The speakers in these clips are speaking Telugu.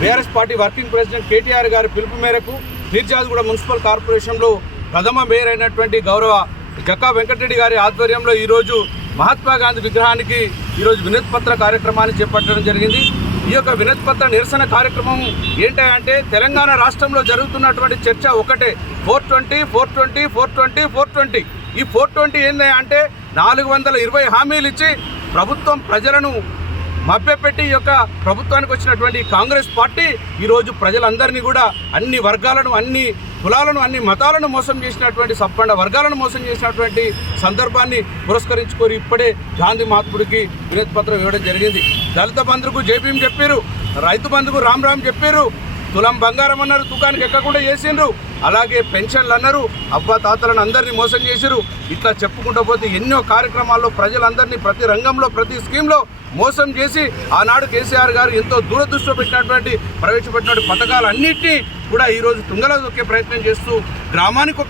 BRS party working president KTR గారి పిలుపు మేరకు మీర్జాద్గూడ మున్సిపల్ కార్పొరేషన్లో ప్రథమ మేయర్ అయినటువంటి గౌరవ గక్కా వెంకటరెడ్డి గారి ఆధ్వర్యంలో ఈరోజు మహాత్మా గాంధీ విగ్రహానికి ఈరోజు వినతిపత్ర కార్యక్రమాన్ని చేపట్టడం జరిగింది. ఈ యొక్క వినతిపత్ర నిరసన కార్యక్రమం ఏంటంటే తెలంగాణ రాష్ట్రంలో జరుగుతున్నటువంటి చర్చ ఒకటే, 420. ఈ 420 ఏంటంటే 420 హామీలు ఇచ్చి ప్రభుత్వం ప్రజలను మభ్యపెట్టి ఈ యొక్క ప్రభుత్వానికి వచ్చినటువంటి కాంగ్రెస్ పార్టీ ఈరోజు ప్రజలందరినీ కూడా అన్ని వర్గాలను, అన్ని కులాలను, అన్ని మతాలను మోసం చేసినటువంటి సబ్బండ వర్గాలను మోసం చేసినటువంటి సందర్భాన్ని పురస్కరించుకొని ఇప్పుడే గాంధీ మహాత్ముడికి వినతి పత్రం ఇవ్వడం జరిగింది. దళిత బంధుకు జైభీం చెప్పారు, రైతు బంధుకు రామ్ రామ్ చెప్పారు, తులం బంగారం అన్నారు, తుకానికి ఎక్కకుండా చేసిండ్రు, అలాగే పెన్షన్లు అన్నారు, అబ్బా తాతలను అందరినీ మోసం చేసిరు. ఇట్లా చెప్పుకుంటూ పోతే ఎన్నో కార్యక్రమాల్లో ప్రజలందరినీ ప్రతి రంగంలో ప్రతి స్కీమ్లో మోసం చేసి ఆనాడు కేసీఆర్ గారు ఎంతో దూరదృష్టిలో ప్రవేశపెట్టినటువంటి పథకాలన్నింటినీ కూడా ఈరోజు తుంగలో దొక్కే ప్రయత్నం చేస్తూ గ్రామానికి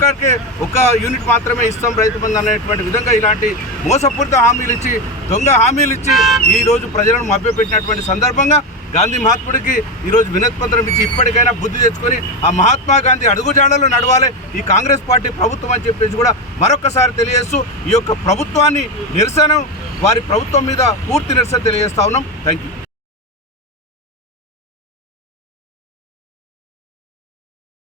ఒక యూనిట్ మాత్రమే ఇస్తాం రైతు బంధు అనేటువంటి విధంగా ఇలాంటి మోసపూరిత హామీలు ఇచ్చి, దొంగ హామీలు ఇచ్చి ఈరోజు ప్రజలను మభ్యపెట్టినటువంటి సందర్భంగా గాంధీ మహాత్ముడికి ఈరోజు వినతి పత్రం ఇచ్చి ఇప్పటికైనా బుద్ధి తెచ్చుకొని ఆ మహాత్మా గాంధీ అడుగుజాడలో నడవాలి ఈ కాంగ్రెస్ పార్టీ ప్రభుత్వం అని చెప్పేసి కూడా మరొకసారి తెలియజేస్తూ ఈ యొక్క ప్రభుత్వాన్ని నిరసన, వారి ప్రభుత్వం మీద పూర్తి నిరసన తెలియజేస్తా ఉన్నాం. Thank you.